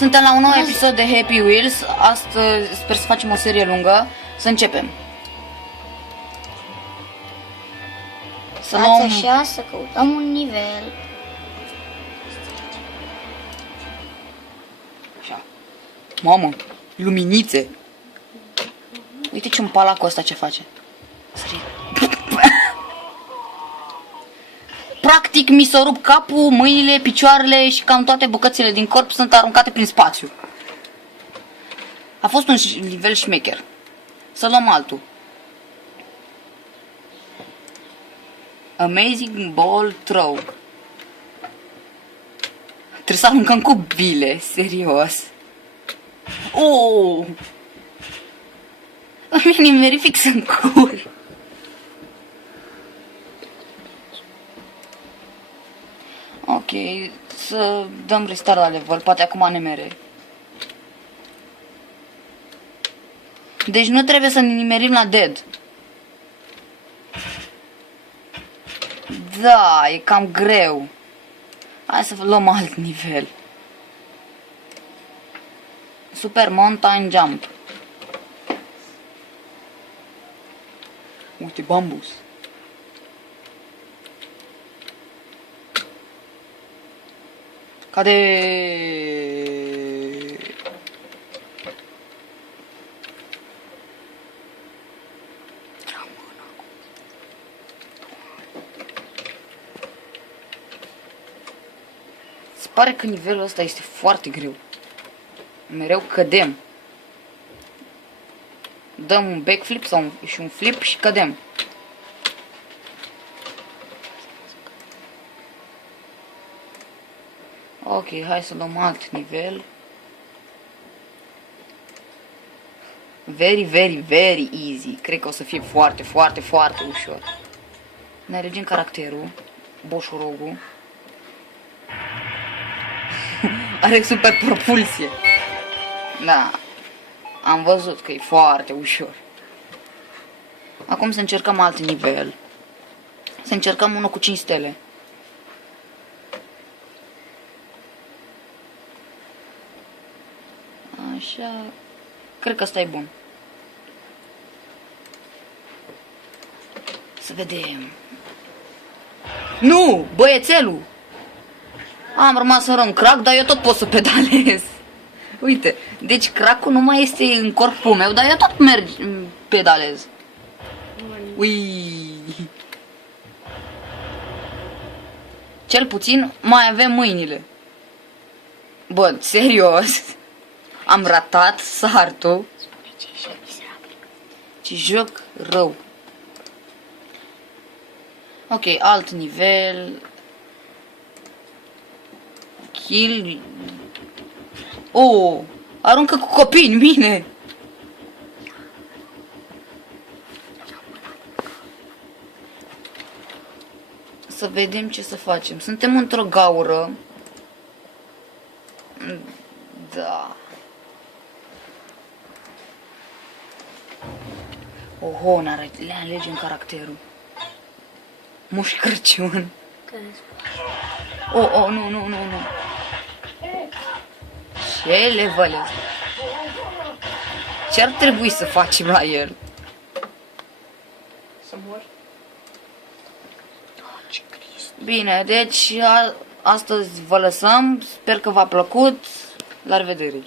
Suntem la un nou episod de Happy Wheels. Astăzi sper să facem o serie lungă. Să începem. Să luăm... așa, să căutăm un nivel. Așa. Mamă, luminițe. Uite ce un palacul ăsta ce face. Sărit. Practic mi s-o rup capul, mâinile, picioarele și cam toate bucățile din corp sunt aruncate prin spațiu. A fost un nivel șmecher. Să luăm altul. Amazing Ball Throw. Trebuie să aruncăm cu bile, serios. Oh! Îmi nimeri fix în cur. Ok, să dăm restart la level, poate acum ne mere. Deci nu trebuie să ne nimerim la dead. Da, e cam greu. Hai să luăm alt nivel. Super Mountain Jump. Uite, bambus. Cade. Se pare că nivelul ăsta este foarte greu. Mereu cădem. Dăm un backflip sau și un flip și cădem. Ok, hai să luăm alt nivel. Very, very, very easy. Cred că o să fie foarte, foarte, foarte ușor. Ne alegem caracterul. Boșorogul. Are super propulsie. Da. Am văzut că e foarte ușor. Acum să încercăm alt nivel. Să încercăm unul cu 5 stele. Așa. Cred că ăsta e bun. Să vedem. Nu! Băiețelul! Am rămas fără un crack, dar eu tot pot să pedalez. Uite, deci crack-ul nu mai este în corpul meu, dar eu tot merg, pedalez. Ui. Cel puțin mai avem mâinile. Bă, serios. Am ratat sartul. Ce joc rău. Ok, alt nivel. Kill. Oh, aruncă cu copii în mine. Să vedem ce să facem. Suntem într-o gaură. Da. Oho, le alegem caracterul. Moș Crăciun. Oh, nu. Ce level este? Ce ar trebui să facem la el? Să mor. Bine, deci astăzi vă lăsăm. Sper că v-a plăcut. La revedere!